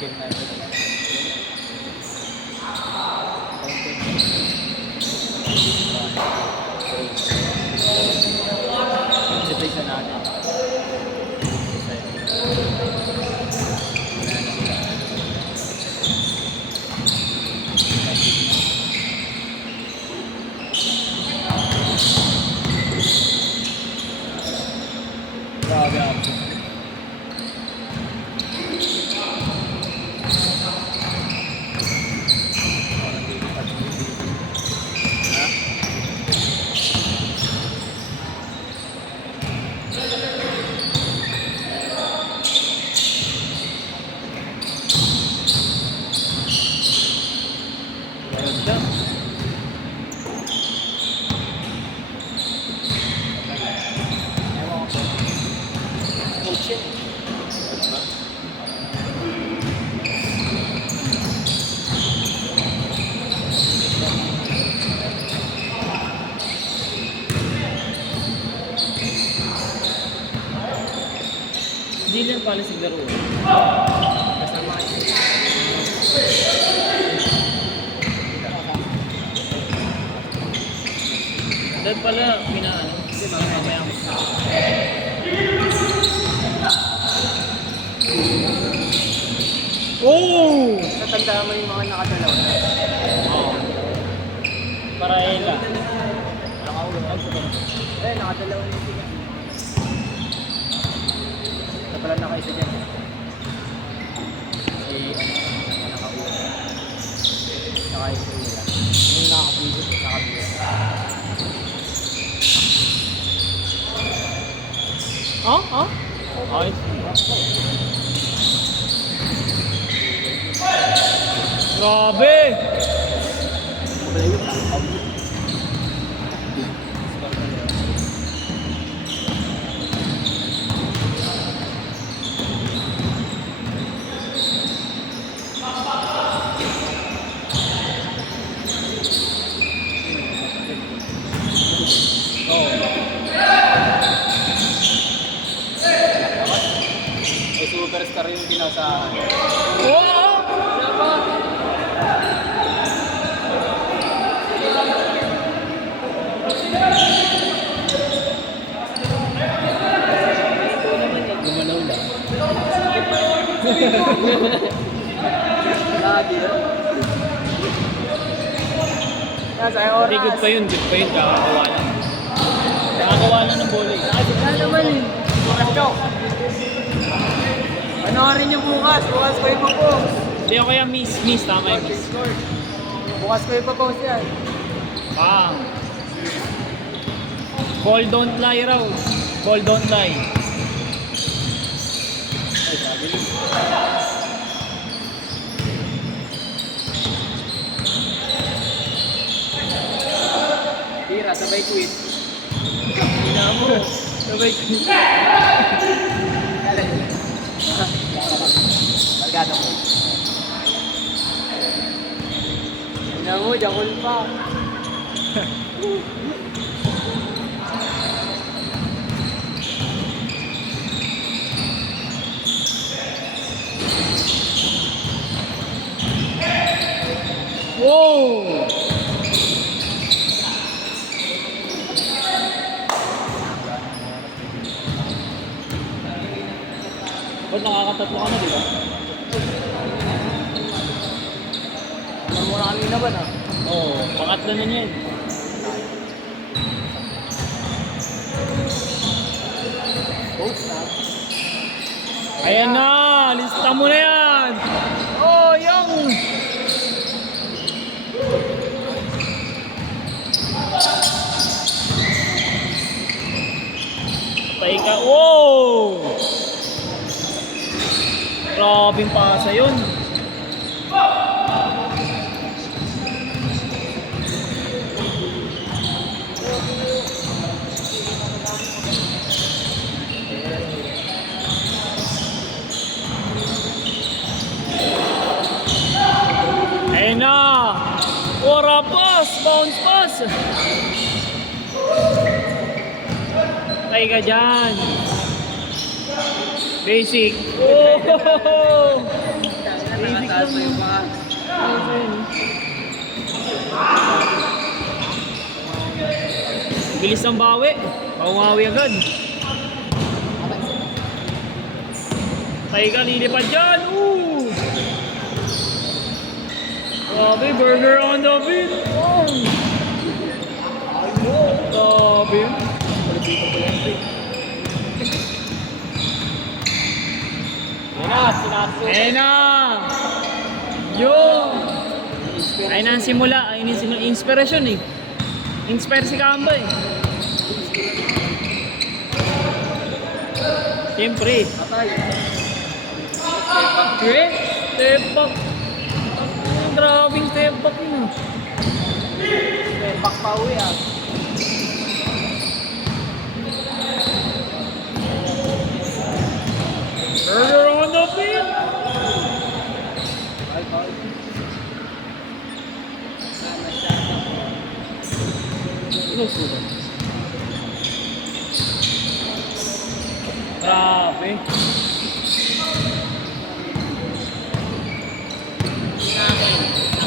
game natin. Depende na natin. Grabe ako. Hindi lang pala siguro. Kasama kayo. Dahil pala, pinaano. Kasi mamaya mo. Oh! Natanda mo yung mga nakadalaw na. Oo. Paraela. Nakadalaw na sila. Ito pala nakaisa dyan. Si, Nakaulo. Nakaisa nila. yung nakakabigod. Nakabila. Oh? Okay. Grabe! Oo. May superstar yung pinasahan. Oh! Gumalaw lang. Lagi yun. Nasa oras. Hindi, good pa yun. Kakagawa lang. Kakagawa lang ng bola eh. Wala naman eh. Let's go. Panoorin niyo bukas. Bukas ko ipopost. Hindi ako kaya miss. Tama yung miss. Bukas ko ipopost yan. Bang! Ball don't lie raw. Ball don't lie. Ay, sabi niyo. Tira, sabay quit. Ina mo. Sabay quit. Magkano mo? Ina mo, jakul pa. Wow! Ba't nakakatatlo ka na, di ba? Ano mo na kanina ba na? Oo, pangatlo na niyan. Post na. Ayan na! Lista mo na yan! Oh, yung! Patay ka. Wow! Grabing pasa yun. Ayun na! Ora pass! Bounce pass! Patay ka dyan! Basic! Oh! nakataas pa yung mga... Bilis ng bawi. Bawawi agad. Tayo ka, lilipad dyan. Ooh! Grabe, burger on the beat. Oh! Grabe. Yan na, sinaso. Ayan na! Yo! Ayun na ang simula. Ayun yung simula. Inspiration eh. Inspire si Kamba eh. Siyempre. Patay. Great step back. Ang grabing step back yun ah. Back pa uwi ah. Burger on the beat. Ay, ay. Grabe.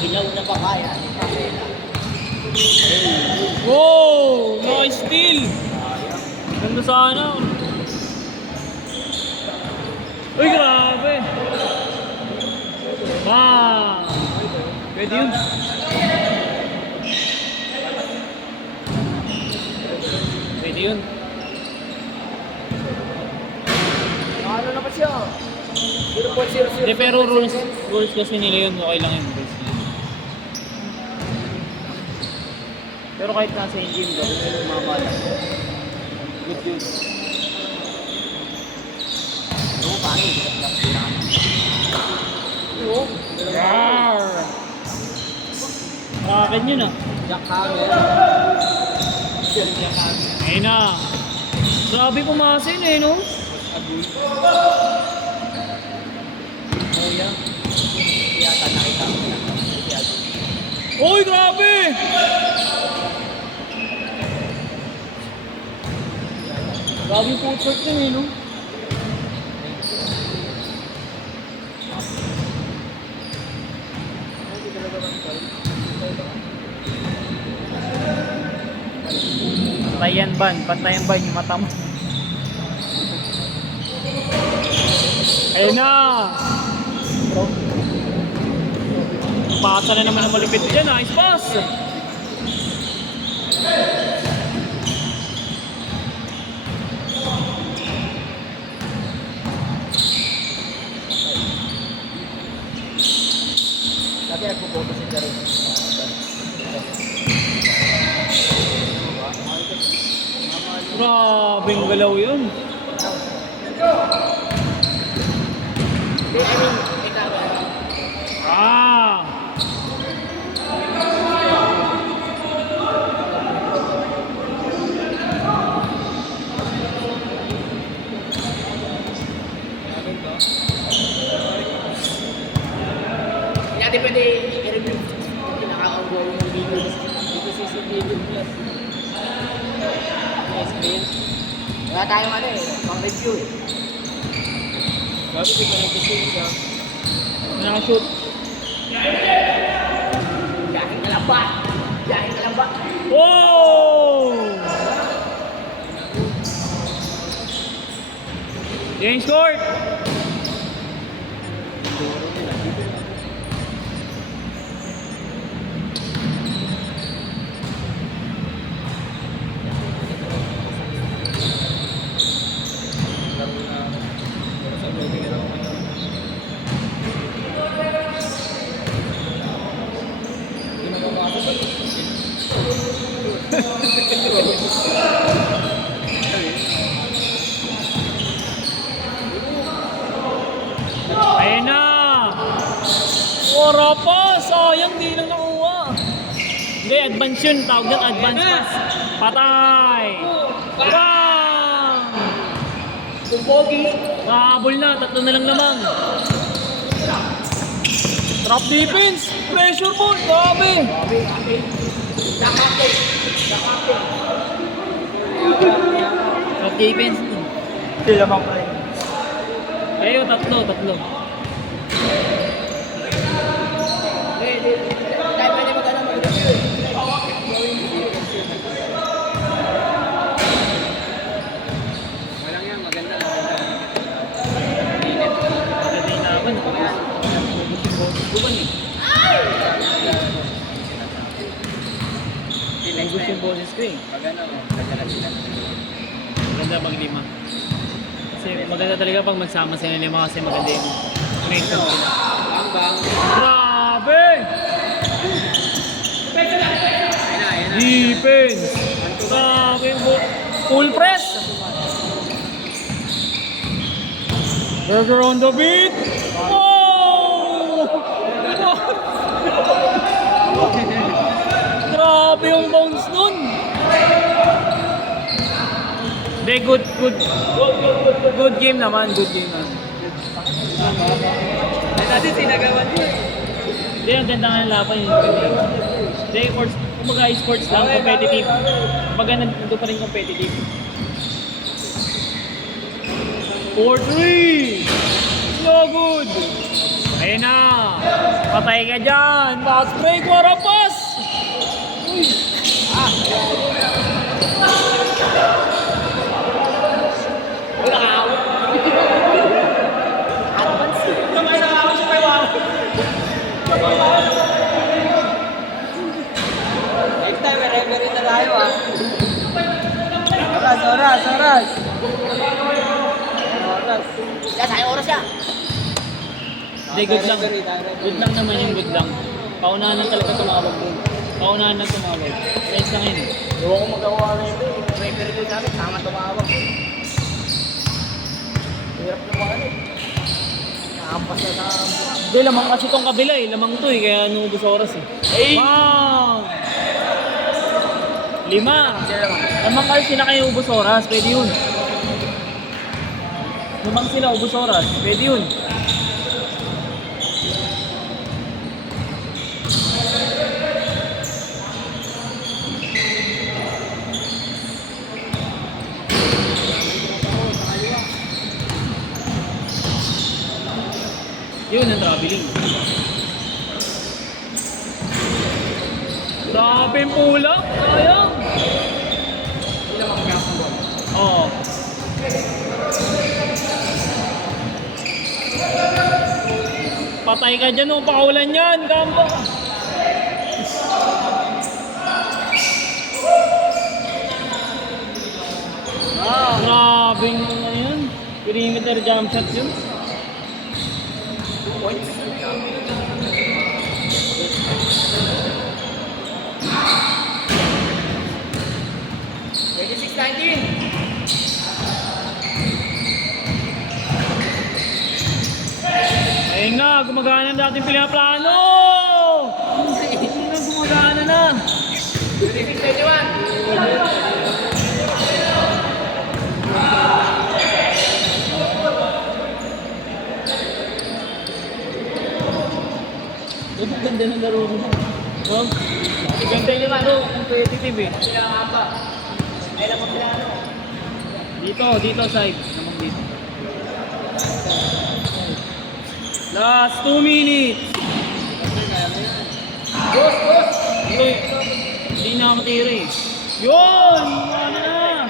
Ilaw na pa kaya. Wow! Nice steal! Ganda sana. Uy, grabe! Bang! Pwede yun. Pwede yun. Ano naman siya? 0.00. Hindi, pero rules kasi nila yun. Okay lang yun. Pero kahit nasa engine daw, may lumamala. Good yun. Oo, pangit. Oo. Rawr! Akin yun ah. Jack Hammer. Jack Hammer. Ayun na. Grabe pumasa yun eh, no? Agul. Kuya. Yata nakita mo na. Si Agul. Uy, grabe! Grabe po short yun eh, no? Pantayan ban yung mata mo. Ayun na! Pasa na naman ang malupit dyan, nice pass! Dati nagpupunta si Jaro. Grabing galaw yun. Ikaw. Ah! Hindi natin pwede i-review. Pinaka-ongoing yung video. Dito CCTV plus. Screen. Wala tayong ano eh, pang review eh. Bago di ko nag-receive siya. Nakashoot. Yahing kalamba! Yahing kalamba! Wow! James Court! Ayun na! Wala pa! Sayang, di lang nakuha. Hindi, advance yun. Tawag yan, advance pass. Patay! Bang! Kumpogi! Kahabol na, tatlo na lang naman. Trap defense! Pressure ball! Grabe! Dakapin! Dakapin! Trap defense. Sila mga pre. Ayo, tatlo. yung boses ko eh. Pag ano, nagdala sila. Maganda pag lima. Kasi maganda talaga pag magsama sila ng lima kasi maganda yung connection sila. Bang. Grabe! Ayun na. Defense! Grabe yung full press! Burger on the beat! Oh! Grabe yung bounce nun! Hindi, good game naman, good game naman. Dati sinagawan mo eh. Hindi, ang ganda nga ng laban yun. Hindi, kumbaga sports lang, competitive. Kumbaga nandito pa rin competitive. 4-3! No good! Ayun na! Patay ka dyan! Fast break, warapas! Uy! Next time, referee na tayo ah. Oras. Oras. Sayang oras siya. Hindi, good lang. Good lang naman yung good lang. Paunahan lang talaga tumawag doon. Paunahan lang tumawag. Friends lang yun eh. Ewan ko magawa na ito eh. Referee ko namin, tama tumawag. Hirap naman eh. Nakampas na sa... Hindi, lamang kasi itong kabila eh. Lamang to eh, kaya nubos oras eh. Bang! 5. Lamang kasi sila kayo ubos oras, pwede yun. Lamang sila ubos oras, pwede yun. Yun ang traveling. Grabe yung pula. Sayang. Oo. Patay ka dyan o. Pakaulan yan. Kampo. Grabe yung ano yun. Perimeter jump shot yun. Points. 26-19. Ayun na, gumagana na dating pinaplano! Ayun na, gumagana na! 26-21. Ito, ganda ng laro mo. Oh, ganda yung laro, competitive eh. Ayun ako sila ano. Dito, side. Naman dito. Last 2 minutes. Boss! Ito, hindi na ako tira eh. Yun! Ano na?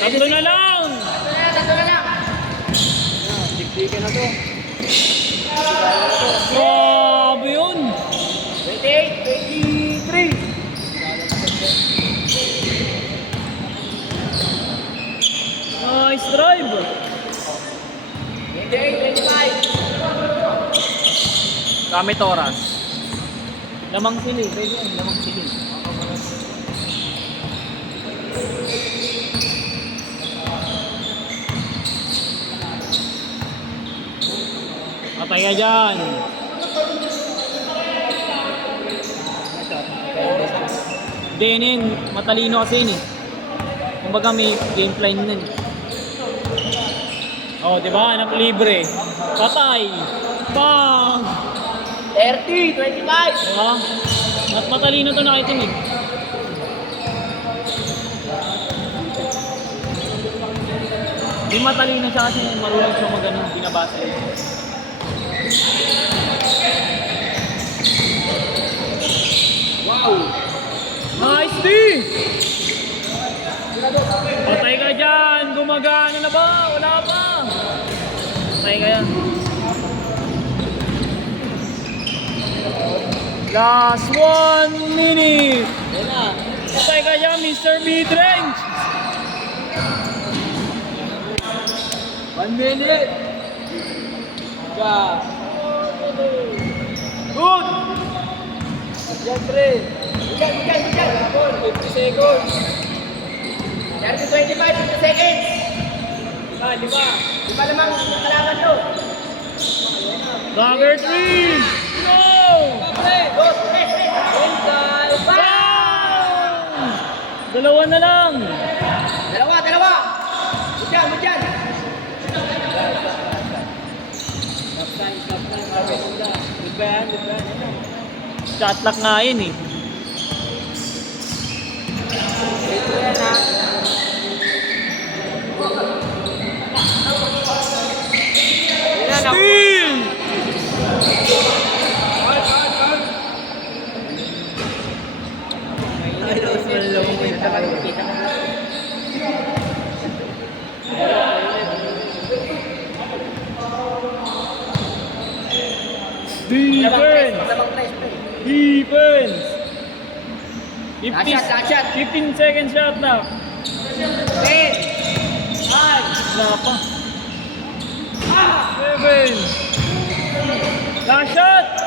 Tatlo na lang! Tatlo na lang. Dikdikin na to. Grabe yun! 28-23. Nice drive! 28-25. Gamit oras. Lamang sili. Pwede yan, lamang sili. Patay ka dyan. Denin, matalino kasi yun eh. Kumbaga may game plan nun. Oh, di ba? Anak libre. Patay. Bang! 30-25. Diba? At matalino to nakitin eh. Di matalino siya kasi marunong siya mag-ano, binabasa yun. Wow. Nice D! Patay ka dyan! Gumagana na ba? Wala pa! Patay ka yan. Last 1 minute! Yan na. Patay ka dyan, Mr. Midrange. 1 minute. Ka. Good. Yan, pre. Bukan. 50 seconds. Yan, 25, 50 seconds. Lima. Lima lamang kalaban lo. Dagger 3. Go! Go, press. Inside. Down! Dalawa na lang. Dalawa. Bukan. Liban. Shot lock nga yun eh. Ito yan ha. Steal! Defense! Defense! 50, Last shot. 15 seconds shot lock. 10. Wala pa. 7. Last shot!